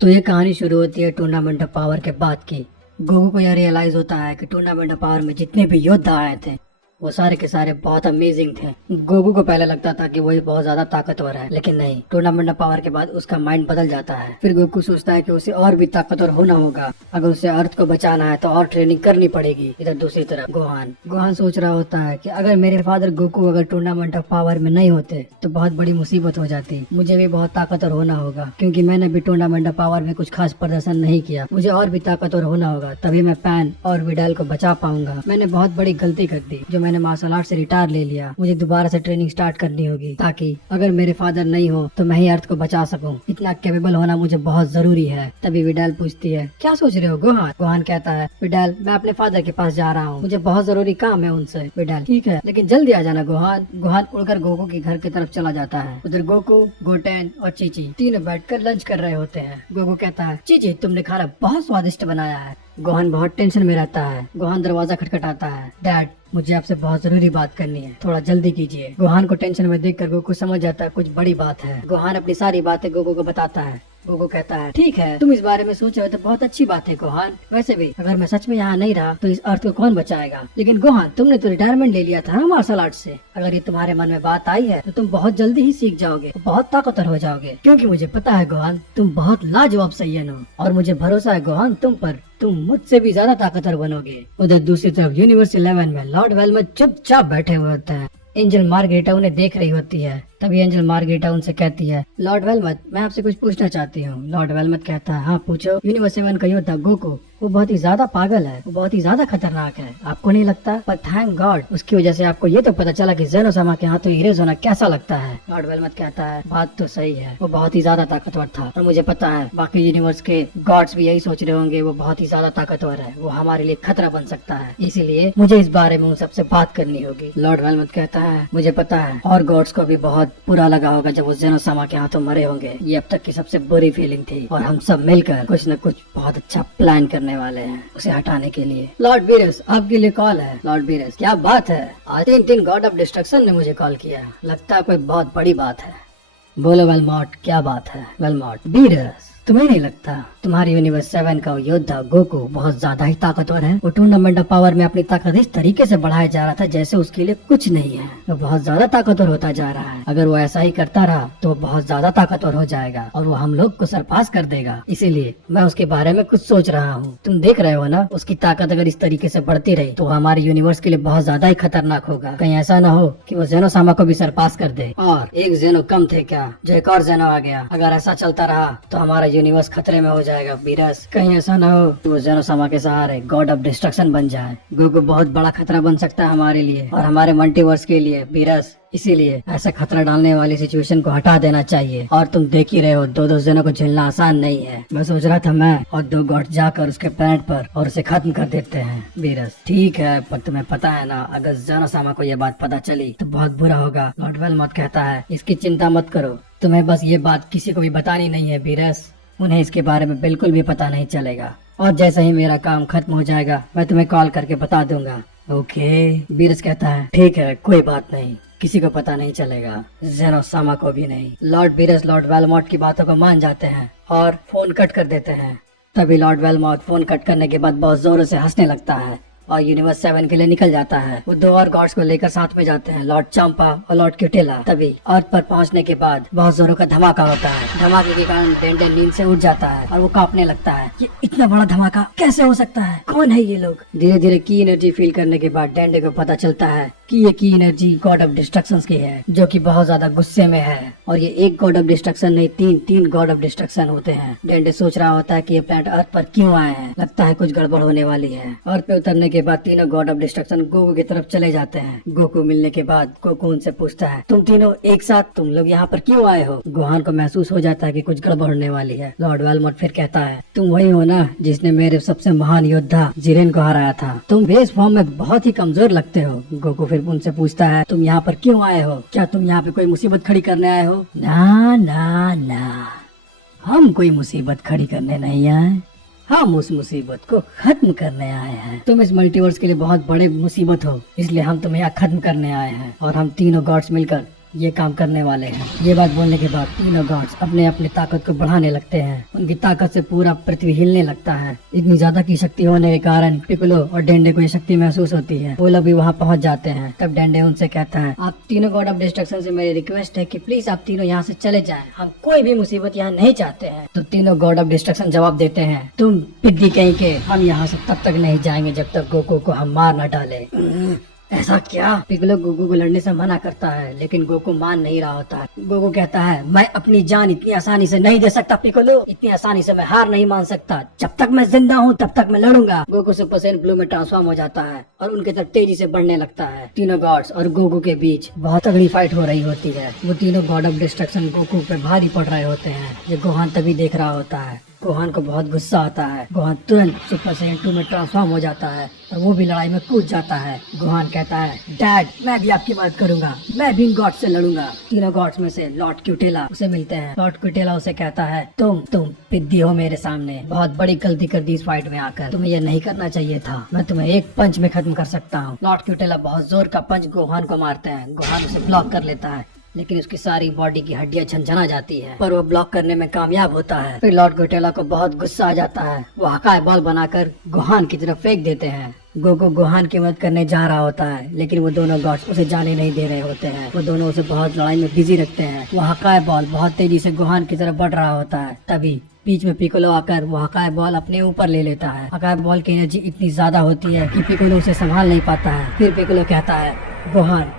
तो ये कहानी शुरू होती है टूर्नामेंट ऑफ पावर के बाद की। गोकू को यह रियलाइज होता है कि टूर्नामेंट ऑफ पावर में जितने भी योद्धा आए थे वो सारे के सारे बहुत अमेजिंग थे। गोकू को पहले लगता था कि वही बहुत ज्यादा ताकतवर है, लेकिन नहीं, टूर्नामेंट ऑफ पावर के बाद उसका माइंड बदल जाता है। फिर गोकू सोचता है कि उसे और भी ताकतवर होना होगा। अगर उसे अर्थ को बचाना है तो और ट्रेनिंग करनी पड़ेगी। इधर दूसरी तरफ गोहान सोच रहा होता है कि अगर मेरे फादर गोकू अगर टूर्नामेंट ऑफ पावर में नहीं होते तो बहुत बड़ी मुसीबत हो जाती। मुझे भी बहुत ताकतवर होना होगा, क्योंकि मैंने भी टूर्नामेंट ऑफ पावर में कुछ खास प्रदर्शन नहीं किया। मुझे और भी ताकतवर होना होगा, तभी मैं पैन और विडाल को बचा पाऊंगा। मैंने बहुत बड़ी गलती कर दी जो मैंने मार्शल आर्ट से रिटायर ले लिया। मुझे दोबारा से ट्रेनिंग स्टार्ट करनी होगी ताकि अगर मेरे फादर नहीं हो तो मैं ही अर्थ को बचा सकूं। इतना कैपेबल होना मुझे बहुत जरूरी है। तभी विडाल पूछती है, क्या सोच रहे हो गोहान? गोहान कहता है, विडाल मैं अपने फादर के पास जा रहा हूँ, मुझे बहुत जरूरी काम है उनसे। विडाल, ठीक है, लेकिन जल्दी आ जाना गोहान। गोहान उड़कर गोकू के घर की तरफ चला जाता है। उधर गोकू, गोटेन और चीची तीनों बैठकर लंच कर रहे होते हैं। गोकू कहता है, चीची तुमने खाना बहुत स्वादिष्ट बनाया है। गोहान बहुत टेंशन में रहता है। गोहान दरवाजा खटखटाता है। डैड, मुझे आपसे बहुत जरूरी बात करनी है, थोड़ा जल्दी कीजिए। गोहान को टेंशन में देखकर गोकू समझ जाता है कुछ बड़ी बात है। गोहान अपनी सारी बातें गोकू को बताता है। गोकू कहता है, ठीक है, तुम इस बारे में सोच रहे हो तो बहुत अच्छी बात है गोहान। वैसे भी अगर मैं सच में यहाँ नहीं रहा तो इस अर्थ को कौन बचाएगा? लेकिन गोहान, तुमने तो रिटायरमेंट ले लिया था ना मार्शल आर्ट से। अगर ये तुम्हारे मन में बात आई है तो तुम बहुत जल्दी ही सीख जाओगे, बहुत ताकतवर हो जाओगे। क्योंकि मुझे पता है गोहान, तुम बहुत लाजवाब सैयन हो और मुझे भरोसा है गोहान तुम पर। तुम मुझसे भी ज्यादा ताकतवर बनोगे। उधर दूसरी तरफ यूनिवर्स 11 में लॉर्ड वेलमथ चुपचाप बैठे हुए होते हैं। एंजल मार्गरेटा उन्हें देख रही होती है। तभी एंजल मार्गरेटा उनसे कहती है, लॉर्ड वेलमथ मैं आपसे कुछ पूछना चाहती हूँ। लॉर्ड वेलमथ कहता है, हाँ पूछो। यूनिवर्स 7 का योद्धा गोकू, वो बहुत ही ज्यादा पागल है, वो बहुत ही ज्यादा खतरनाक है, आपको नहीं लगता? पर थैंक गॉड उसकी वजह से आपको ये तो पता चला कि ज़ेनोसामा के हाथों इरेज होना कैसा लगता है। लॉर्ड वेलमथ कहता है, बात तो सही है, वो बहुत ही ज्यादा ताकतवर था और मुझे पता है बाकी यूनिवर्स के गॉड्स भी यही सोच रहे होंगे, वो बहुत ही ज्यादा ताकतवर है, वो हमारे लिए खतरा बन सकता है, इसीलिए मुझे इस बारे में उन सबसे बात करनी होगी। लॉर्ड वेलमथ कहता है, मुझे पता है और गॉड्स को भी बहुत बुरा लगा होगा जब वो ज़ेनोसामा के हाथों मरे होंगे। ये अब तक की सबसे बुरी फीलिंग थी और हम सब मिलकर कुछ न कुछ बहुत अच्छा प्लान करने वाले हैं उसे हटाने के लिए। लॉर्ड बीरस, आपके लिए कॉल है। लॉर्ड बीरस, क्या बात है? आज तीन गॉड ऑफ डिस्ट्रक्शन ने मुझे कॉल किया, लगता है कोई बहुत बड़ी बात है। बोलो वेलमॉट, क्या बात है? वेलमॉट, बीरस तुम्हें नहीं लगता तुम्हारी यूनिवर्स 7 का योद्धा गोकू बहुत ज्यादा ही ताकतवर है? वो टूर्नामेंट ऑफ पावर में अपनी ताकत इस तरीके से बढ़ाया जा रहा था जैसे उसके लिए कुछ नहीं है। वो बहुत ज्यादा ताकतवर होता जा रहा है। अगर वो ऐसा ही करता रहा तो वो बहुत ज्यादा ताकतवर हो जाएगा और वो हम लोग को सरपास कर देगा। इसीलिए मैं उसके बारे में कुछ सोच रहा हूँ। तुम देख रहे हो ना, उसकी ताकत अगर इस तरीके से बढ़ती रही तो हमारे यूनिवर्स के लिए बहुत ज्यादा ही खतरनाक होगा। कहीं ऐसा न हो कि वो ज़ेनोसामा को भी सरपास कर दे। और एक ज़ेनो कम थे क्या, जो एक और ज़ेनो आ गया। अगर ऐसा चलता रहा तो हमारा यूनिवर्स खतरे में हो जाएगा। बीरस, कहीं ऐसा ना हो कि वो ज़ेनोसामा के सहारे गॉड ऑफ डिस्ट्रक्शन बन जाए। गोकू बहुत बड़ा खतरा बन सकता है हमारे लिए और हमारे मल्टीवर्स के लिए। बीरस, इसीलिए ऐसा खतरा डालने वाली सिचुएशन को हटा देना चाहिए। और तुम देख ही रहे हो, दो ज़ेनो को झेलना आसान नहीं है। मैं सोच रहा था मैं और 2 गॉड जाकर उसके प्लैनेट पर और उसे खत्म कर देते हैं। बीरस, ठीक है, पर तुम्हें पता है ना, अगर ज़ेनोसामा को यह बात पता चली तो बहुत बुरा होगा। लॉर्ड वेलमॉट कहता है, इसकी चिंता मत करो, तुम्हें बस ये बात किसी को भी बतानी नहीं है। बीरस, उन्हें इसके बारे में बिल्कुल भी पता नहीं चलेगा और जैसे ही मेरा काम खत्म हो जाएगा मैं तुम्हें कॉल करके बता दूंगा। ओके। बीरस कहता है, ठीक है, कोई बात नहीं, किसी को पता नहीं चलेगा, ज़ेनोसामा को भी नहीं। लॉर्ड बीरस लॉर्ड वेलमॉट की बातों को मान जाते हैं और फोन कट कर देते हैं। तभी लॉर्ड वेलमॉट फोन कट करने के बाद बहुत जोरों से हंसने लगता है और यूनिवर्स 7 के लिए निकल जाता है। वो 2 और गॉड्स को लेकर साथ में जाते हैं, लॉर्ड चांपा और लॉर्ड क्यूटेला। तभी अर्थ पर पहुंचने के बाद बहुत जोरों का धमाका होता है। धमाके के कारण डेंडन नींद से उठ जाता है और वो कांपने लगता है। ये इतना बड़ा धमाका कैसे हो सकता है? कौन है ये लोग? धीरे धीरे की एनर्जी फील करने के बाद डेंडे को पता चलता है कि ये की एनर्जी गॉड ऑफ डिस्ट्रक्शन की है, जो कि बहुत ज्यादा गुस्से में है। और ये एक गॉड ऑफ डिस्ट्रक्शन नहीं, तीन गॉड ऑफ डिस्ट्रक्शन होते हैं। डेंडे सोच रहा होता है कि ये प्लैनेट अर्थ पर क्यों आए हैं, लगता है कुछ गड़बड़ होने वाली है। अर्थ पे उतरने के बाद तीनों गॉड ऑफ डिस्ट्रक्शन गोकू की तरफ चले जाते हैं। गोकू मिलने के बाद गोकू उनसे पूछता है, तुम तीनों एक साथ, तुम लोग यहाँ पर क्यों आए हो? गोहान को महसूस हो जाता है कि कुछ गड़बड़ होने वाली है। लॉर्ड वेलमॉट फिर कहता है, तुम वही हो ना जिसने मेरे सबसे महान योद्धा जिरेन को हराया था? तुम बेस फॉर्म में बहुत ही कमजोर लगते हो। गोकू फिर उनसे पूछता है, तुम यहाँ पर क्यों आए हो? क्या तुम यहाँ पे कोई मुसीबत खड़ी करने आए हो? ना ना ना, हम कोई मुसीबत खड़ी करने नहीं आए, हम उस मुसीबत को खत्म करने आए हैं। तुम इस मल्टीवर्स के लिए बहुत बड़े मुसीबत हो, इसलिए हम तुम्हें यहाँ खत्म करने आए हैं और हम तीनों गॉड्स मिलकर ये काम करने वाले हैं। ये बात बोलने के बाद तीनों गॉड्स अपने अपनी ताकत को बढ़ाने लगते हैं। उनकी ताकत से पूरा पृथ्वी हिलने लगता है। इतनी ज्यादा की शक्ति होने के कारण पिकोलो और डेंडे को ये शक्ति महसूस होती है। वो लोग भी वहाँ पहुँच जाते हैं। तब डेंडे उनसे कहता है, आप तीनों गॉड ऑफ डिस्ट्रक्शन से मेरी रिक्वेस्ट है कि प्लीज आप तीनों यहाँ से चले जाएं। हम कोई भी मुसीबत यहाँ नहीं चाहते हैं। तो तीनों गॉड ऑफ डिस्ट्रक्शन जवाब देते हैं, तुम पिद्दी कहीं के, हम यहाँ से तब तक नहीं जाएंगे जब तक गोकू को हम मार न डाले। ऐसा क्या? पिगलो गोकू को लड़ने से मना करता है, लेकिन गोकू मान नहीं रहा होता है। गोकू कहता है, मैं अपनी जान इतनी आसानी से नहीं दे सकता पिगलो, इतनी आसानी से मैं हार नहीं मान सकता। जब तक मैं जिंदा हूँ तब तक मैं लड़ूंगा। गोकू सुपर सैयन ब्लू में ट्रांसफॉर्म हो जाता है और उनके तरफ तेजी से बढ़ने लगता है। तीनों गॉड्स और गोकू के बीच बहुत तगड़ी फाइट हो रही होती है। वो तीनों गॉड ऑफ डिस्ट्रक्शन गोकू पे भारी पड़ रहे होते हैं। ये गोहान तभी देख रहा होता है। गोहान को बहुत गुस्सा आता है। गोहान तुरंत सुपर सैयन 2 में ट्रांसफॉर्म हो जाता है और वो भी लड़ाई में कूद जाता है। गोहान कहता है, डैड मैं भी आपकी मदद करूंगा, मैं भी इन गॉड से लड़ूंगा। तीनों गॉड्स में से लॉर्ड क्यूटेला उसे मिलते हैं। लॉर्ड क्यूटेला उसे कहता है, तुम पिद्दी हो मेरे सामने, बहुत बड़ी गलती कर दी इस फाइट में आकर, तुम्हें यह नहीं करना चाहिए था। मैं तुम्हें एक पंच में खत्म कर सकता हूँ। लॉर्ड क्यूटेला बहुत जोर का पंच गोहान को मारते हैं। गोहान उसे ब्लॉक कर लेता है, लेकिन उसकी सारी बॉडी की हड्डियां झंझना जाती है, पर वो ब्लॉक करने में कामयाब होता है। फिर लॉर्ड क्यूटेला को बहुत गुस्सा आ जाता है। वो हकाई बॉल बनाकर गोहान की तरफ फेंक देते हैं। गोकू गोहान की मदद करने जा रहा होता है, लेकिन वो दोनों गॉड्स उसे जाने नहीं दे रहे होते हैं। वो दोनों उसे बहुत लड़ाई में बिजी रखते हैं। वो हकाई बॉल बहुत तेजी से गोहान की तरफ बढ़ रहा होता है। तभी बीच में पिकोलो आकर वो हकाई बॉल अपने ऊपर ले लेता है। हकाई बॉल की एनर्जी इतनी ज्यादा होती है कि पिकोलो उसे संभाल नहीं पाता है। फिर पिकोलो कहता है, गोहान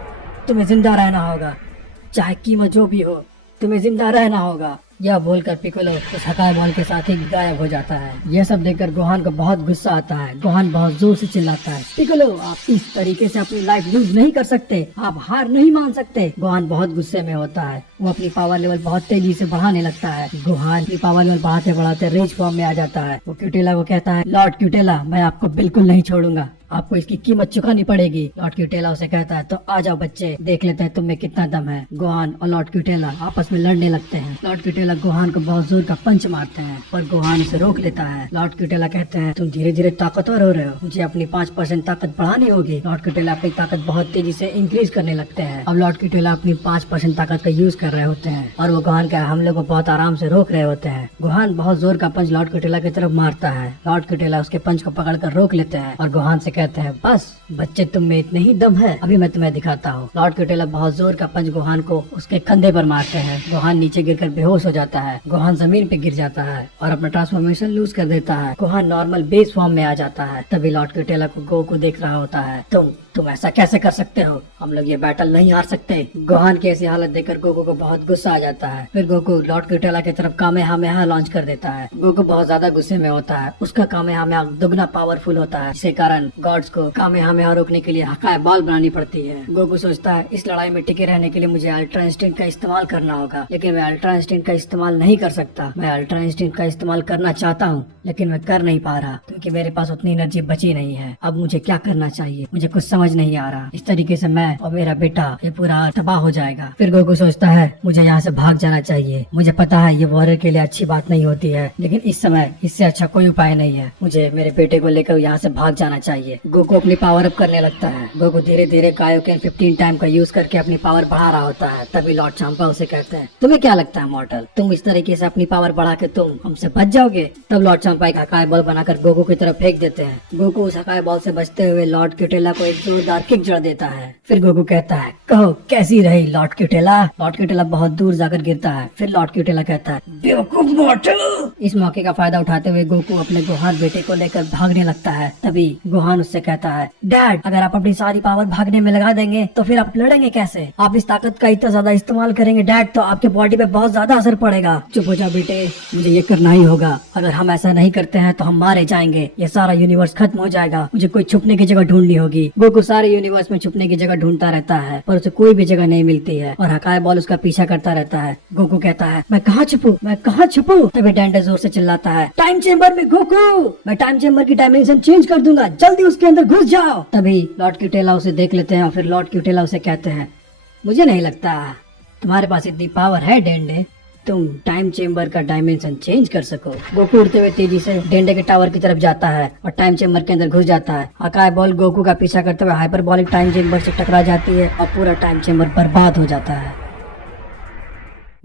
तुम्हें जिंदा रहना होगा, चाहे कीमत जो भी हो, तुम्हें जिंदा रहना होगा। यह बोलकर पिकोलो उस हकाई बॉल के साथ ही गायब हो जाता है। यह सब देखकर गोहान को बहुत गुस्सा आता है। गोहान बहुत जोर से चिल्लाता है, पिकोलो आप इस तरीके से अपनी लाइफ लूज नहीं कर सकते, आप हार नहीं मान सकते। गोहान बहुत गुस्से में होता है। वो अपनी पावर लेवल बहुत तेजी से बढ़ाने लगता है। गोहान अपनी पावर लेवल बढ़ाते बढ़ाते रेज फॉर्म में आ जाता है। वो क्यूटेला को कहता है, लॉर्ड क्यूटेला मैं आपको बिल्कुल नहीं छोड़ूंगा, आपको इसकी कीमत चुकानी पड़ेगी। लॉर्ड क्यूटेला उसे कहता है, तो आ जाओ बच्चे, देख लेते हैं तुम में कितना दम है। गोहान और लॉर्ड क्यूटेला आपस में लड़ने लगते हैं। लॉर्ड क्यूटेला गोहान को बहुत जोर का पंच मारते हैं, पर गोहान उसे रोक लेता है। लॉर्ड क्यूटेला कहते हैं, तुम धीरे धीरे ताकतवर हो रहे हो, मुझे अपनी 5% ताकत बढ़ानी होगी। लॉर्ड क्यूटेला अपनी ताकत बहुत तेजी से इंक्रीज करने लगते हैं। अब लॉर्ड क्यूटेला अपनी 5% ताकत का यूज कर रहे होते हैं और वो गोहान के हमले को बहुत आराम से रोक रहे होते हैं। गोहान बहुत जोर का पंच लॉर्ड क्यूटेला की तरफ मारता है। लॉर्ड क्यूटेला उसके पंच को पकड़कर रोक लेते हैं और गोहान से कहते हैं, बस बच्चे तुम में इतने ही दम है, अभी मैं तुम्हें दिखाता हूँ। लॉर्ड क्यूटेला बहुत जोर का पंच गोहान को उसके कंधे पर मारते हैं। गोहान नीचे गिरकर बेहोश हो जाता है। गोहान जमीन पे गिर जाता है और अपना ट्रांसफॉर्मेशन लूज कर देता है। गोहान नॉर्मल बेस फॉर्म में आ जाता है। तभी लॉर्ड क्यूटेला को गोकू देख रहा होता है। तुम ऐसा कैसे कर सकते हो, हम लोग ये बैटल नहीं हार सकते। गोहान की ऐसी हालत देखकर गोकू को बहुत गुस्सा आ जाता है। फिर गोकू लॉर्ड क्यूटेला की तरफ कामेहामेहा लॉन्च कर देता है। गोकू बहुत ज्यादा गुस्से में होता है। उसका कामेहामेहा दुगना पावरफुल होता है, जिसके कारण गॉड्स को कामेहामेहा रोकने के लिए हकाई बॉल बनानी पड़ती है। गोकू सोचता है, इस लड़ाई में टिके रहने के लिए मुझे अल्ट्रा इंस्टिंक्ट का इस्तेमाल करना होगा, लेकिन मैं अल्ट्रा इंस्टिंक्ट का इस्तेमाल नहीं कर सकता। मैं अल्ट्रा इंस्टिंक्ट का इस्तेमाल करना चाहता हूँ, लेकिन मैं कर नहीं पा रहा क्योंकि मेरे पास उतनी एनर्जी बची नहीं है। अब मुझे क्या करना चाहिए, मुझे कुछ समझ नहीं आ रहा। इस तरीके से मैं और मेरा बेटा ये पूरा तबाह हो जाएगा। फिर गोकू सोचता है, मुझे यहाँ से भाग जाना चाहिए। मुझे पता है ये वॉरियर के लिए अच्छी बात नहीं होती है, लेकिन इस समय इससे अच्छा कोई उपाय नहीं है। मुझे मेरे बेटे को लेकर यहाँ से भाग जाना चाहिए। गोकू अपनी पावर अप करने लगता है। गोकू धीरे धीरे कायोकेन 15 टाइम का यूज करके अपनी पावर बढ़ा रहा होता है। तभी लॉर्ड चांपा उसे कहते हैं, तुम्हें क्या लगता है मॉर्टल, तुम इस तरीके से अपनी पावर बढ़ा के तुम हमसे बच जाओगे? तब लॉर्ड चांपा एक हकाई बॉल बनाकर गोकू की तरफ फेंक देते हैं। गोकू उस हकाई बॉल से बचते हुए लॉर्ड क्यूटेला को एक जोरदार किक जड़ देता है। फिर गोकू कहता है, कहो कैसी रही लॉर्ड क्यूटेला? लॉर्ड क्यूटेला बहुत दूर जाकर गिरता है। फिर लॉर्ड क्यूटेला कहता है, बेवकूफ मॉर्टल। इस मौके का फायदा उठाते हुए गोकू अपने गोहान बेटे को लेकर भागने लगता है। तभी गोहान उससे कहता है, डैड अगर आप अपनी सारी पावर भागने में लगा देंगे तो फिर आप लड़ेंगे कैसे? आप इस ताकत का इतना ज्यादा इस्तेमाल करेंगे डैड तो आपके बॉडी पे बहुत ज्यादा असर पड़ेगा। चुप हो जा बेटे, मुझे ये करना ही होगा। अगर हम ऐसा नहीं करते हैं तो हम मारे जाएंगे, ये सारा यूनिवर्स खत्म हो जाएगा। मुझे कोई छुपने की जगह ढूंढनी होगी। गोकू सारे यूनिवर्स में छुपने की जगह ढूंढता रहता है, पर उसे कोई भी जगह नहीं मिलती है और हकाई बॉल उसका पीछा करता रहता है। गोकू कहता है, मैं कहाँ छुपूं, मैं कहाँ छुपूं? तभी डेंडे जोर से चिल्लाता है, टाइम चेम्बर में गोकू, मैं टाइम चेम्बर की डायमेंशन चेंज कर दूंगा, जल्दी उसके अंदर घुस जाओ। तभी लॉर्ड क्यूटेला उसे देख लेते हैं और फिर लॉर्ड क्यूटेला उसे कहते हैं, मुझे नहीं लगता तुम्हारे पास इतनी पावर है डेंडे, तुम टाइम चेम्बर का डायमेंशन चेंज कर सको। गोकू उड़ते हुए तेजी से डेंडे के टावर की तरफ जाता है और टाइम चेम्बर के अंदर घुस जाता है। हकाई बॉल गोकू का पीछा करते हुए हाइपरबॉलिक टाइम चेम्बर से टकरा जाती है और पूरा टाइम चेम्बर बर्बाद हो जाता है।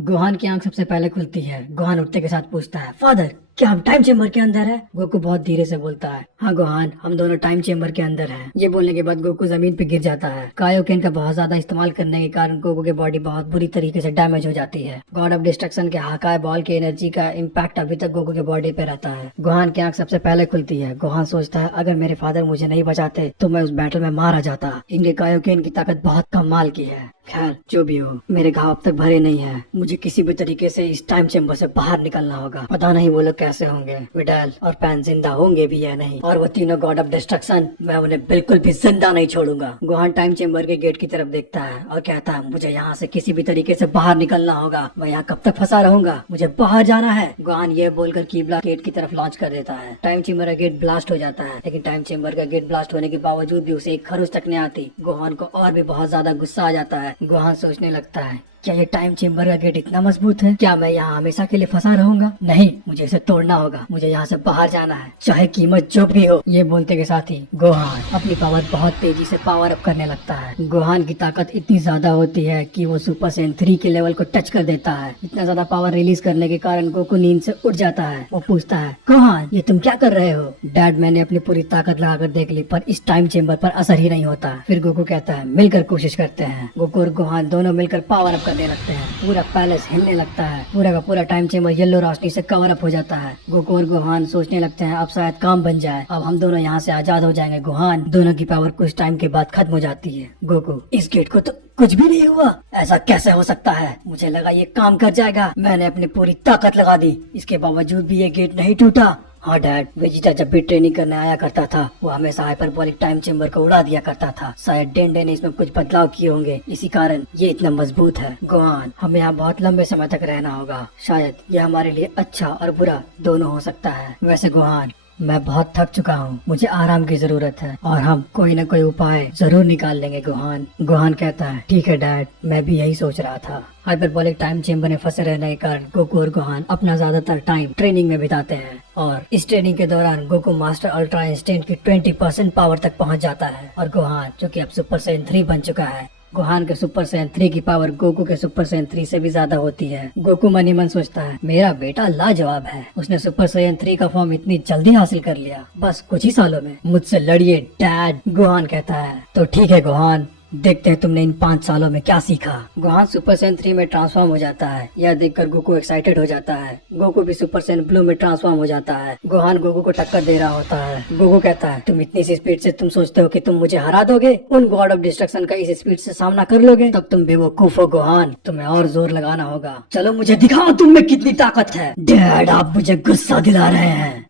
गोहान की आंख सबसे पहले खुलती है। गोहान उठते के साथ पूछता है, फादर क्या हम टाइम चेम्बर के अंदर है? गोकू बहुत धीरे से बोलता है, हाँ गोहान, हम दोनों टाइम चेम्बर के अंदर हैं। ये बोलने के बाद गोकू जमीन पे गिर जाता है। कायोकेन का बहुत ज्यादा इस्तेमाल करने के कारण गोकू की बॉडी बहुत बुरी तरीके से डैमेज हो जाती है। गॉड ऑफ डिस्ट्रक्शन के हाकाय बॉल की एनर्जी का इम्पैक्ट अभी तक गोकू के बॉडी पे रहता है। गोहान की आंख सबसे पहले खुलती है। गोहान सोचता है, अगर मेरे फादर मुझे नहीं बचाते तो मैं उस बैटल में मारा जाता। इनके कायोकेन की ताकत बहुत कमाल की है। खैर जो भी हो, मेरे घाव अब तक भरे नहीं है। मुझे किसी भी तरीके से इस टाइम चेम्बर से बाहर निकलना होगा। पता नहीं वो लोग कैसे होंगे, विडाल और पैन जिंदा होंगे भी या नहीं, और वो तीनों गॉड ऑफ डिस्ट्रक्शन, मैं उन्हें बिल्कुल भी जिंदा नहीं छोड़ूंगा। गोहान टाइम चेम्बर के गेट की तरफ देखता है और कहता है, मुझे यहाँ से किसी भी तरीके से बाहर निकलना होगा। मैं यहाँ कब तक फंसा रहूंगा, मुझे बाहर जाना है। गोहान ये बोलकर कीबला गेट की तरफ लॉन्च कर देता है। टाइम चेम्बर का गेट ब्लास्ट हो जाता है, लेकिन टाइम चेम्बर का गेट ब्लास्ट होने के बावजूद भी उसे एक खरोच तक नहीं आती। गोहान को और भी बहुत ज्यादा गुस्सा आ जाता है। गोहान सोचने लगता है, क्या ये टाइम चेम्बर का गेट इतना मजबूत है? क्या मैं यहाँ हमेशा के लिए फंसा रहूंगा? नहीं, मुझे इसे तोड़ना होगा। मुझे यहाँ से बाहर जाना है, चाहे कीमत जो भी हो। ये बोलते के साथ ही गोहान अपनी पावर बहुत तेजी से पावर अप करने लगता है। गोहान की ताकत इतनी ज्यादा होती है कि वो सुपर सैयन 3 के लेवल को टच कर देता है। इतना ज्यादा पावर रिलीज करने के कारण गोकू नींद से उठ जाता है। वो पूछता है, गोहान ये तुम क्या कर रहे हो? डैड, मैंने अपनी पूरी ताकत लगाकर देख ली, पर इस टाइम चेम्बर पर असर ही नहीं होता। फिर गोकू कहता है, मिलकर कोशिश करते हैं। गोकू और गोहान दोनों मिलकर पावर अप करने लगते हैं। पूरा पैलेस हिलने लगता है। पूरा का पूरा टाइम चेम्बर येलो रोशनी से कवर अप हो जाता है। गोकू और गोहान सोचने लगते हैं, अब शायद काम बन जाए, अब हम दोनों यहाँ से आजाद हो जाएंगे। गोहान, दोनों की पावर कुछ टाइम के बाद खत्म हो जाती है। गोकू, इस गेट को तो कुछ भी नहीं हुआ, ऐसा कैसे हो सकता है? मुझे लगा ये काम कर जाएगा, मैंने अपनी पूरी ताकत लगा दी, इसके बावजूद भी ये गेट नहीं टूटा। हाँ डैड, वेजिटा जब भी ट्रेनिंग करने आया करता था, वो हमेशा हाइपरबोलिक टाइम चेम्बर को उड़ा दिया करता था। शायद डेंडे ने इसमें कुछ बदलाव किए होंगे, इसी कारण ये इतना मजबूत है। गोहान, हमें यहाँ बहुत लंबे समय तक रहना होगा। शायद ये हमारे लिए अच्छा और बुरा दोनों हो सकता है। वैसे गोहान, मैं बहुत थक चुका हूँ, मुझे आराम की जरूरत है, और हम कोई न कोई उपाय जरूर निकाल लेंगे। गोहान गोहान कहता है, ठीक है डैड, मैं भी यही सोच रहा था। हाइपरबोलिक टाइम चेम्बर में फंसे रहने के कारण गोकू और गोहान अपना ज्यादातर टाइम ट्रेनिंग में बिताते हैं, और इस ट्रेनिंग के दौरान गोकू मास्टर अल्ट्रा इंस्टेंट की 20% पावर तक पहुंच जाता है, और गोहान जो कि अब सुपर सैयन 3 बन चुका है। गोहान के सुपर सैयन 3 की पावर गोकू के सुपर सैयन 3 से भी ज्यादा होती है। गोकू मन ही मन सोचता है, मेरा बेटा लाजवाब है, उसने सुपर सैयन 3 का फॉर्म इतनी जल्दी हासिल कर लिया, बस कुछ ही सालों में। मुझसे लड़िए डैड। गोहान कहता है, तो ठीक है गोहान, देखते हैं तुमने इन 5 सालों में क्या सीखा। गोहान सुपर सैयन 3 में ट्रांसफॉर्म हो जाता है। यह देखकर गोकू एक्साइटेड हो जाता है। गोकू भी सुपर सैयन ब्लू में ट्रांसफॉर्म हो जाता है। गोहान गोकू को टक्कर दे रहा होता है। गोकू कहता है, तुम इतनी सी स्पीड से तुम सोचते हो कि तुम मुझे हरा दोगे? उन गॉड ऑफ डिस्ट्रक्शन का इस स्पीड से सामना कर लोगे? तब तुम बेवकूफ हो गोहान, तुम्हें और जोर लगाना होगा। चलो मुझे दिखाओ तुम में कितनी ताकत है। डैड, आप मुझे गुस्सा दिला रहे हैं।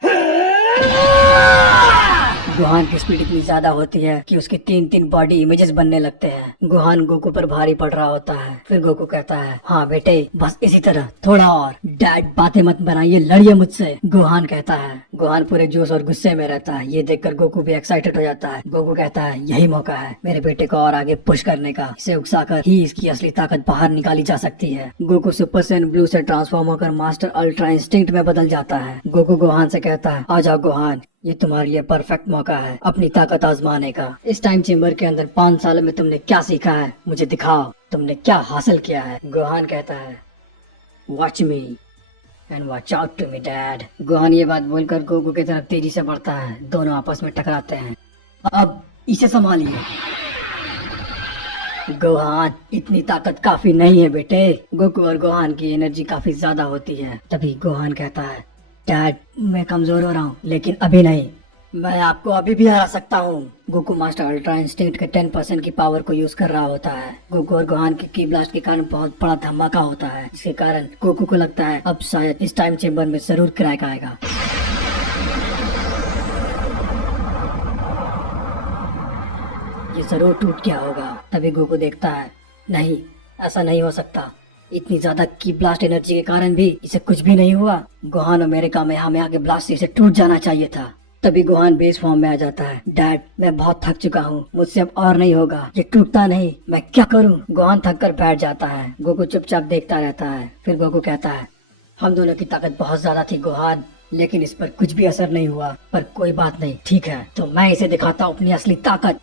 गोहान की स्पीड इतनी ज्यादा होती है कि उसके 3-3 बॉडी इमेजेस बनने लगते हैं। गोहान गोकू पर भारी पड़ रहा होता है। फिर गोकू कहता है, हाँ बेटे, बस इसी तरह, थोड़ा और। डैड, बातें मत बनाइए, लड़िए मुझसे। गोहान कहता है। गोहान पूरे जोश और गुस्से में रहता है। ये देखकर गोकू भी एक्साइटेड हो जाता है। गोकू कहता है, यही मौका है मेरे बेटे को और आगे पुश करने का, इसे उकसाकर ही इसकी असली ताकत बाहर निकाली जा सकती है। गोकू सुपर सैयन ब्लू से ट्रांसफॉर्म होकर मास्टर अल्ट्रा इंस्टिंक्ट में बदल जाता है। गोकू गोहान से कहता है, आ जाओ गोहान, ये तुम्हारे लिए परफेक्ट मौका है अपनी ताकत आजमाने का। इस टाइम चेम्बर के अंदर 5 सालों में तुमने क्या सीखा है, मुझे दिखाओ, तुमने क्या हासिल किया है। गोहान कहता है, watch me and watch out to me dad. Gohan ये बात बोलकर गोकू की तरफ तेजी से बढ़ता है। दोनों आपस में टकराते हैं। अब इसे संभालिए। गोहान, इतनी ताकत काफी नहीं है बेटे। गोकू और गोहान की एनर्जी काफी ज्यादा होती है। तभी गोहान कहता है, डैड, मैं कमजोर हो रहा हूँ, लेकिन अभी नहीं, मैं आपको अभी भी हरा सकता हूँ। गोकू मास्टर अल्ट्रा इंस्टिंक्ट के 10% की पावर को यूज कर रहा होता है। गोकू और गोहान की की ब्लास्ट के कारण बहुत बड़ा धमाका होता है, जिसके कारण गोकू को लगता है अब शायद इस टाइम चेम्बर में जरूर क्रैक आएगा। ये जरूर टूट गया होगा। तभी गोकू देखता है, नहीं, ऐसा नहीं हो सकता, इतनी ज्यादा की ब्लास्ट एनर्जी के कारण भी इसे कुछ भी नहीं हुआ। गोहान और मेरे कामेहामेहा के ब्लास्ट से इसे टूट जाना चाहिए था। तभी गोहान बेस फॉर्म में आ जाता है। डैड, मैं बहुत थक चुका हूँ, मुझसे अब और नहीं होगा, ये टूटता नहीं, मैं क्या करूँ? गोहान थक कर बैठ जाता है। गोकू चुपचाप देखता रहता है। फिर गोकू कहता है, हम दोनों की ताकत बहुत ज्यादा थी गोहान, लेकिन इस पर कुछ भी असर नहीं हुआ, पर कोई बात नहीं, ठीक है, तो मैं इसे दिखाता हूँ अपनी असली ताकत।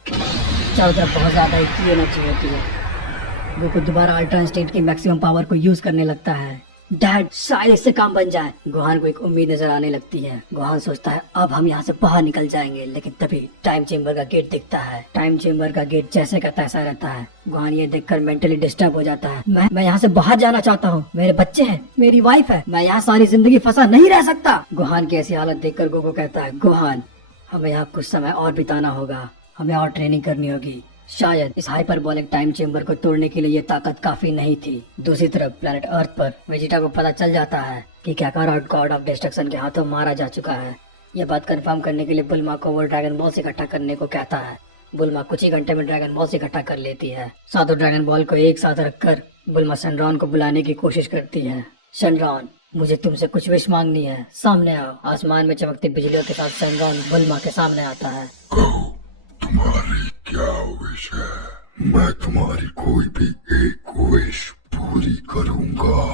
चारों तरफ बहुत ज्यादा एनर्जी होती है। गोकू दोबारा अल्ट्रा इंस्टिंक्ट की मैक्सिमम पावर को यूज करने लगता है। डैड शायद इससे काम बन जाए। गोहान को एक उम्मीद नजर आने लगती है। गोहान सोचता है अब हम यहाँ से बाहर निकल जाएंगे, लेकिन तभी टाइम चेम्बर का गेट दिखता है। टाइम चेम्बर का गेट जैसे का तैसा रहता है। गोहान ये देखकर मेंटली डिस्टर्ब हो जाता है। मैं यहाँ से बाहर जाना चाहता हूँ, मेरे बच्चे हैं, मेरी वाइफ है, मैं यहाँ सारी जिंदगी फंसा नहीं रह सकता। गोहान की ऐसी हालत देखकर गोकू कहता है, गोहान हमें यहाँ कुछ समय और बिताना होगा, हमें और ट्रेनिंग करनी होगी। शायद इस हाइपरबोलिक टाइम चेम्बर को तोड़ने के लिए ये ताकत काफी नहीं थी। दूसरी तरफ प्लेनेट अर्थ पर वेजिटा को पता चल जाता है कि काकारोट गॉड ऑफ डिस्ट्रक्शन के हाथों मारा जा चुका है। यह बात कंफर्म करने के लिए बुल्मा को वो ड्रैगन बॉल्स इकट्ठा करने को कहता है। बुल्मा कुछ ही घंटे में ड्रैगन बॉल्स इकट्ठा कर लेती है। सातों ड्रैगन बॉल को एक साथ रखकर बुल्मा सनरॉन को बुलाने की कोशिश करती है। सनरॉन मुझे तुमसे कुछ विश मांगनी है, सामने आओ। आसमान में चमकती बिजलियों के साथ सनरॉन बुल्मा के सामने आता है। तुम्हारी क्या विश है? मैं तुम्हारी कोई भी एक विश पूरी करूंगा।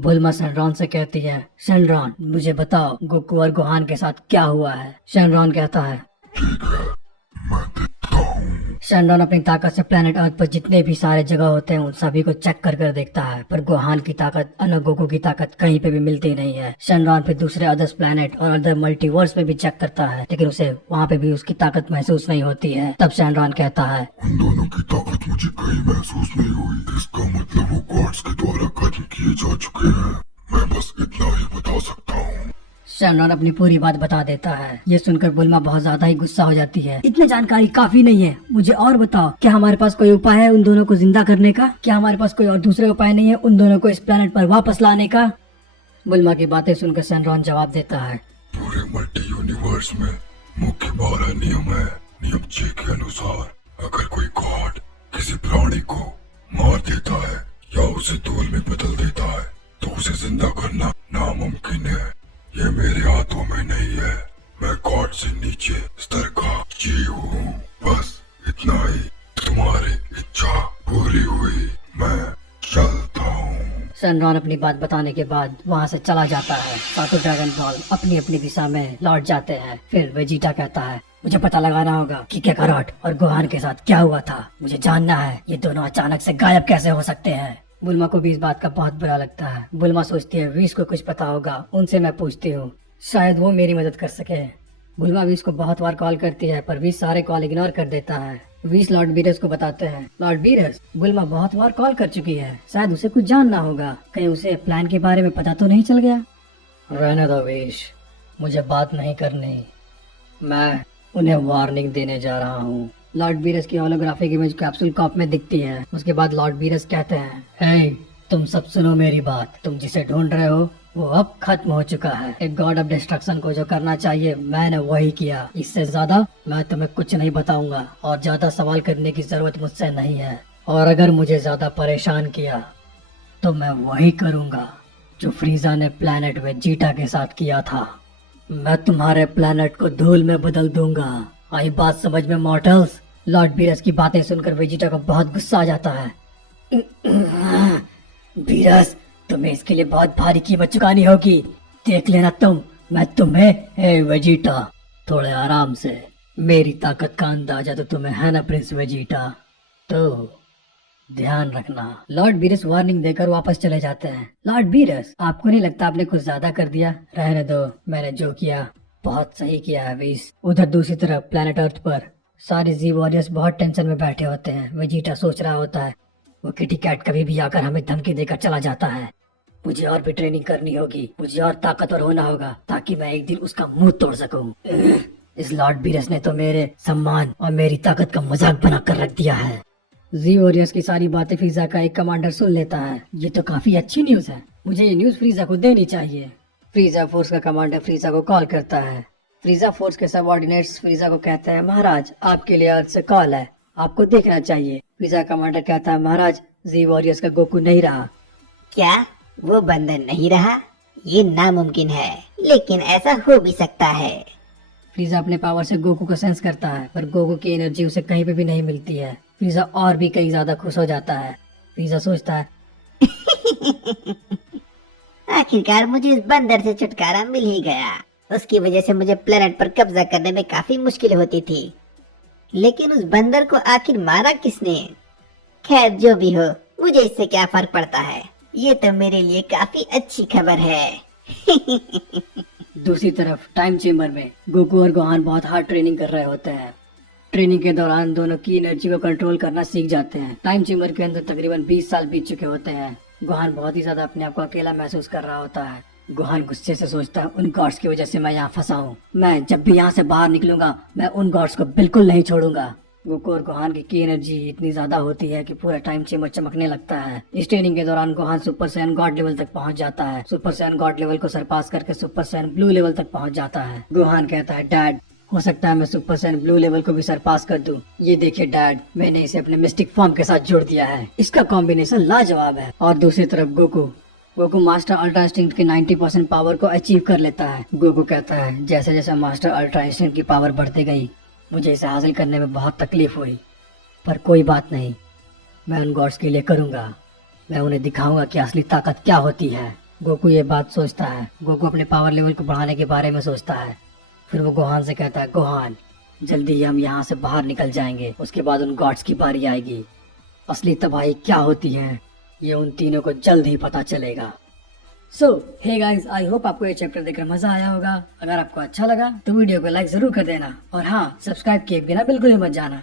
बुल्मा सनरॉन से कहती है, सनरॉन मुझे बताओ गोकू और गोहान के साथ क्या हुआ है। सनरॉन कहता है, ठीक है, मैं देखता हूँ। सनरॉन अपनी ताकत से प्लेनेट अर्थ पर जितने भी सारे जगह होते हैं उन सभी को चेक कर कर देखता है, पर गोहान की ताकत और गोकू की ताकत कहीं पे भी मिलती नहीं है। सनरॉन फिर दूसरे अदर्स प्लेनेट और अदर मल्टीवर्स में भी चेक करता है, लेकिन उसे वहाँ पे भी उसकी ताकत महसूस नहीं होती है। तब सनरॉन कहता है, उन दोनों की ताकत मुझे कहीं महसूस नहीं हुई। इसका मतलब वो गॉड्स के द्वारा खत्म किए जा चुके हैं। मैं बस इतना ही बता सकता हूँ। सनरॉन अपनी पूरी बात बता देता है। ये सुनकर बुल्मा बहुत ज्यादा ही गुस्सा हो जाती है। इतनी जानकारी काफी नहीं है, मुझे और बताओ, क्या हमारे पास कोई उपाय है उन दोनों को जिंदा करने का? क्या हमारे पास कोई और दूसरे उपाय नहीं है उन दोनों को इस प्लेनेट पर वापस लाने का? बुल्मा की बातें सुनकर सनरॉन जवाब देता है, पूरे मल्टी यूनिवर्स में मुख्य 12 नियम है। नियम 6 के अनुसार अगर कोई गॉड किसी प्राणी को मार देता है या उसे धूल में बदल देता है तो उसे जिंदा करना नामुमकिन है। ये मेरे हाथों में नहीं है। मैं गॉड से नीचे स्तर का जीव हूँ। बस इतना ही। तुम्हारी इच्छा पूरी हुई, मैं चलता हूँ। सनरॉन अपनी बात बताने के बाद वहाँ से चला जाता है। सातों ड्रैगन बॉल अपनी अपनी दिशा में लौट जाते हैं। फिर वेजिटा कहता है, मुझे पता लगाना होगा कि काकारोट और गोहान के साथ क्या हुआ था। मुझे जानना है ये दोनों अचानक से गायब कैसे हो सकते हैं। बुल्मा को भी इस बात का बहुत बुरा लगता है। बुल्मा सोचती है वीस को कुछ पता होगा, उनसे मैं पूछती हूँ, शायद वो मेरी मदद कर सके। बुल्मा वीस को बहुत बार कॉल करती है पर वीस सारे कॉल इग्नोर कर देता है। वीस लॉर्ड बीरस को बताते हैं, लॉर्ड बीरस बुल्मा बहुत बार कॉल कर चुकी है, शायद उसे कुछ जानना होगा, कहीं उसे प्लान के बारे में पता तो नहीं चल गया। रहने दो वीस, मुझे बात नहीं करनी, मैं उन्हें वार्निंग देने जा रहा हूँ। लॉर्ड बीरस की होलोग्राफिक इमेज कैप्सूल कॉप में दिखती है। उसके बाद लॉर्ड बीरस कहते हैं, हे तुम सब सुनो मेरी बात, तुम जिसे ढूंढ रहे हो वो अब खत्म हो चुका है। एक गॉड ऑफ डिस्ट्रक्शन को जो करना चाहिए मैंने वही किया। इससे ज्यादा मैं तुम्हें कुछ नहीं बताऊंगा और ज्यादा सवाल करने की जरूरत मुझसे नहीं है। और अगर मुझे ज्यादा परेशान किया तो मैं वही करूंगा जो फ्रीजा ने प्लेनेट वेजिटा के साथ किया था। मैं तुम्हारे प्लेनेट को धूल में बदल दूंगा। आई बात समझ में मॉर्टल्स? लॉर्ड बीरस की बातें सुनकर वेजिटा को बहुत गुस्सा आ जाता है। बीरस तुम्हें इसके लिए बहुत भारी कीमत चुकानी होगी, देख लेना तुम। मैं तुम्हें वेजिटा थोड़े आराम से, मेरी ताकत का अंदाजा तो तुम्हें है ना प्रिंस वेजिटा, तो ध्यान रखना। लॉर्ड बीरस वार्निंग देकर वापस चले जाते हैं। लॉर्ड बीरस आपको नहीं लगता आपने कुछ ज्यादा कर दिया? रहने दो, मैंने जो किया बहुत सही किया है वीस। उधर दूसरी तरफ प्लेनेट अर्थ पर सारे जी वॉरियर्स बहुत टेंशन में बैठे होते हैं। वेजिटा सोच रहा होता है वो किटी कैट कभी भी आकर हमें धमकी देकर चला जाता है। मुझे और भी ट्रेनिंग करनी होगी, मुझे और ताकतवर होना होगा ताकि मैं एक दिन उसका मुंह तोड़ सकूं। इस लॉर्ड बीरस ने तो मेरे सम्मान और मेरी ताकत का मजाक बना कर रख दिया है। जी वॉरियर्स की सारी बातें फ्रीजा का एक कमांडर सुन लेता है। ये तो काफी अच्छी न्यूज है, मुझे ये न्यूज फ्रीजा को देनी चाहिए। फ्रीजा फोर्स का कमांडर फ्रीजा को कॉल करता है। फ्रीजा फोर्स के सबऑर्डिनेट्स फ्रीजा को कहते हैं, महाराज आपके लिए अर्थ से कॉल है, आपको देखना चाहिए। फ्रीजा कमांडर कहता है, महाराज जी वॉरियर्स का गोकू नहीं रहा। क्या वो बंदर नहीं रहा? ये नामुमकिन है, लेकिन ऐसा हो भी सकता है। फ्रीजा अपने पावर से गोकू को सेंस करता है पर गोकू की एनर्जी उसे कहीं पे भी नहीं मिलती है। फ्रीजा और भी कहीं ज्यादा खुश हो जाता है। फ्रीजा सोचता है आखिरकार मुझे इस बंदर से छुटकारा मिल ही गया। उसकी वजह से मुझे प्लेनेट पर कब्जा करने में काफी मुश्किल होती थी, लेकिन उस बंदर को आखिर मारा किसने? खैर जो भी हो, मुझे इससे क्या फर्क पड़ता है, ये तो मेरे लिए काफी अच्छी खबर है। दूसरी तरफ टाइम चेम्बर में गोकू और गोहान बहुत हार्ड ट्रेनिंग कर रहे होते हैं। ट्रेनिंग के दौरान दोनों की एनर्जी को कंट्रोल करना सीख जाते हैं। टाइम चेम्बर के अंदर तकरीबन 20 साल बीत चुके होते हैं। गोहान बहुत ही ज्यादा अपने आप को अकेला महसूस कर रहा होता है। गोहान गुस्से से सोचता है, उन गॉड्स की वजह से मैं यहाँ फंसा हूँ। मैं जब भी यहाँ से बाहर निकलूंगा मैं उन गॉड्स को बिल्कुल नहीं छोड़ूंगा। गोकू और गोहान की एनर्जी इतनी ज्यादा होती है कि पूरा टाइम चेम्बर चमकने लगता है। इस ट्रेनिंग के दौरान Gohan super Saiyan God level तक पहुंच जाता है। सुपर सैयन गॉड लेवल को सरपास करके सुपर सैयन ब्लू लेवल तक पहुंच जाता है। गोहान कहता है, डैड हो सकता है मैं सुपर सैयन ब्लू लेवल को भी सरपास कर दूं। ये देखिए डैड, मैंने इसे अपने मिस्टिक फॉर्म के साथ जोड़ दिया है। इसका कॉम्बिनेशन लाजवाब है। और दूसरी तरफ गोकू मास्टर अल्ट्रा इंस्टिंक्ट की 90% पावर को अचीव कर लेता है। गोकू कहता है, जैसे जैसे मास्टर अल्ट्रा इंस्टिंक्ट की पावर बढ़ती गई मुझे इसे हासिल करने में बहुत तकलीफ हुई, पर कोई बात नहीं, मैं उन गॉड्स के लिए करूंगा। मैं उन्हें दिखाऊंगा कि असली ताकत क्या होती है। गोकू ये बात सोचता है। गोकू अपने पावर लेवल को बढ़ाने के बारे में सोचता है। फिर वो गोहान से कहता है, गोहान जल्दी ही हम यहाँ से बाहर निकल जाएंगे, उसके बाद उन गॉड्स की बारी आएगी। असली तबाही क्या होती है ये उन तीनों को जल्द ही पता चलेगा। सो हे गाइस, आई होप आपको ये चैप्टर देखकर मजा आया होगा। अगर आपको अच्छा लगा तो वीडियो को लाइक जरूर कर देना और हाँ, सब्सक्राइब किए बिना बिल्कुल ही मत जाना।